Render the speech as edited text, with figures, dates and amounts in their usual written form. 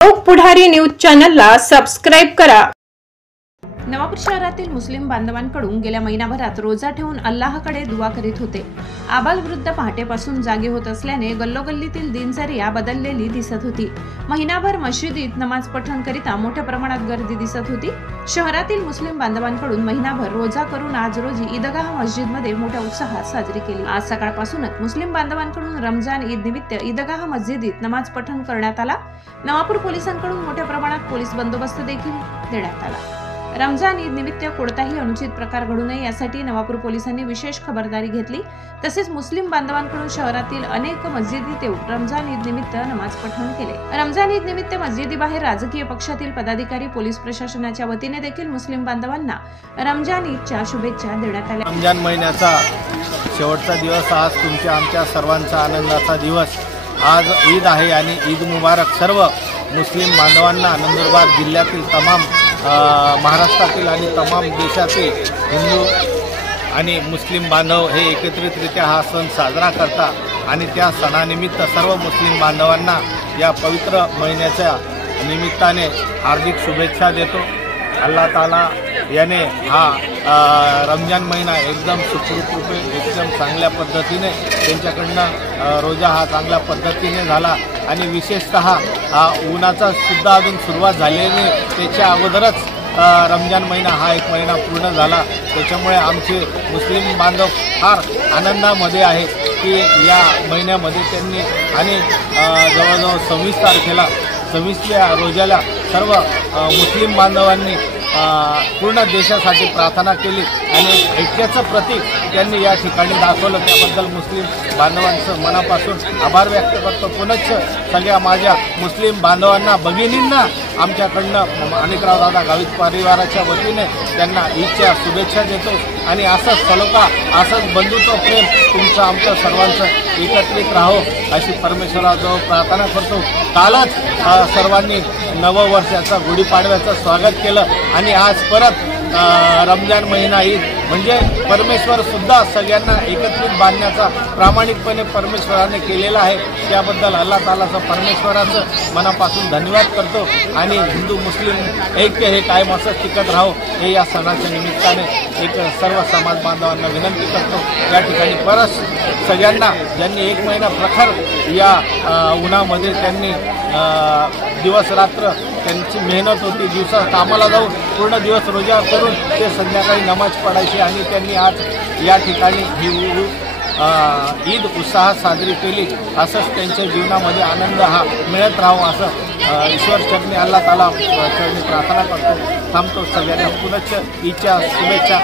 लोक पुढारी न्यूज चॅनलला सबस्क्राइब करा। नवापूर शहरातील मुस्लिम बांधवांकडून गेल्या महिनाभरात रोजा ठेवून अल्लाहकडे दुआ करीत होते। आबालवृद्ध पहाटेपासून जागे होत असल्याने गल्लोगल्लीतील दिनचर्या बदललेली दिसत होती। महिनाभर मशिदीत नमाज पठण करिता मोठ्या प्रमाणात गर्दी दिसत होती। शहरातील मुस्लिम बांधवांकडून महिनाभर रोजा करून आज रोजी ईदगाह मस्जिदमध्ये मोठ्या उत्साहात साजरी केली। आज सकाळपासूनच मुस्लिम बांधवांकडून रमजान ईद निमित्त ईदगाह मस्जिदीत नमाज पठण करण्यात आला। नवापूर पोलिसांकडून मोठ्या प्रमाणात पोलीस बंदोबस्त देखील देण्यात आला। रमजान ईद निमित्त कोणताही अनुचित प्रकार घडू नये यासाठी नवापूर पोलिसांनी विशेष खबरदारी घेतली। तसेच मुस्लिम बांधवांकडून शहरातील अनेक मस्जिदीत येऊन रमजान ईद निमित्त नमाज पठण केले। रमजान ईद निमित्त मस्जिदीबाहेर राजकीय पक्षातील पदाधिकारी, पोलीस प्रशासनाच्या वतीने देखील मुस्लिम बांधवांना रमजान ईदच्या शुभेच्छा देण्यात आल्या। रमजान महिन्याचा शेवटचा दिवस आज तुमच्या आमच्या सर्वांचा आनंदाचा दिवस। आज ईद आहे आणि ईद मुबारक सर्व मुस्लिम बांधवांना। नंदुरबार जिल्ह्यातील तमाम महाराष्ट्रातील आणि तमाम देशातील हिंदू आणि मुस्लिम बांधव हे एकत्रितरित्या हा सण साजरा करतात आणि त्या सणानिमित्त सर्व मुस्लिम बांधवांना या पवित्र महिन्याच्या निमित्ताने हार्दिक शुभेच्छा देतो। अल्लाह ताला याने हा रमजान महिना एकदम सुखरूप रूपे एकदम चांगल्या पद्धतीने त्यांच्याकडनं रोजा हा चांगल्या पद्धतीने झाला आणि विशेषतः उन्हाचा सुद्धा अजून सुरुवात झालेली त्याच्या अगोदरच रमजान महिना हा एक महिना पूर्ण झाला। त्याच्यामुळे आमचे मुस्लिम बांधव फार आनंदामध्ये आहे की या महिन्यामध्ये त्यांनी आणि जवळजवळ 26 तारखेला 26व्या रोजाला सर्व मुस्लिम बांधवांनी पूर्ण देशासाठी प्रार्थना केली आणि ऐक्याचं प्रतीक त्यांनी या ठिकाणी दाखवलं। त्याबद्दल मुस्लिम बांधवांचं मनापासून आभार व्यक्त करतो। पुनश्च सगळ्या माझ्या मुस्लिम बांधवांना, भगिनींना आमच्याकडनं माणिकराव दादा गावित परिवाराच्या वतीने त्यांना ईदच्या शुभेच्छा देतो आणि असंच सलोखा, असंच बंधुत्व प्रेम तुमचं आमचं सर्वांचं एकत्रित राहो अशी परमेश्वराजवळ प्रार्थना करतो। कालच सर्वांनी नववर्षाचा गुढीपाडव्याचं स्वागत केलं आणि आज परत रमजान महिना ईद म्हणजे परमेश्वर सुद्धा सगळ्यांना एकत्रित बांधण्याचा प्रामाणिकपणे परमेश्वराने केलेला आहे। त्याबद्दल अल्लाह तालाचं परमेश्वराचं मनापासून धन्यवाद करतो आणि हिंदू मुस्लिम ऐक्य हे कायम असंच टिकत राहो हे या सणाच्या निमित्ताने एक सर्व समाज बांधवांना विनंती करतो। या ठिकाणी परत सगळ्यांना ज्यांनी एक महिना प्रखर या उन्हामध्ये त्यांनी दिवस रात्र त्यांची मेहनत होती, दिवसा कामाला जाऊन पूर्ण दिवस रोजा करून ते संध्याकाळी नमाज पडायची आणि त्यांनी आज या ठिकाणी ही ईद उत्साहात साजरी केली। असंच त्यांच्या जीवनामध्ये आनंद हा मिळत राहो असं ईश्वर चरणी अल्लाह ताला चरणी प्रार्थना करतो। थांबतो। सगळ्यांना पुनश्च ईदच्या शुभेच्छा।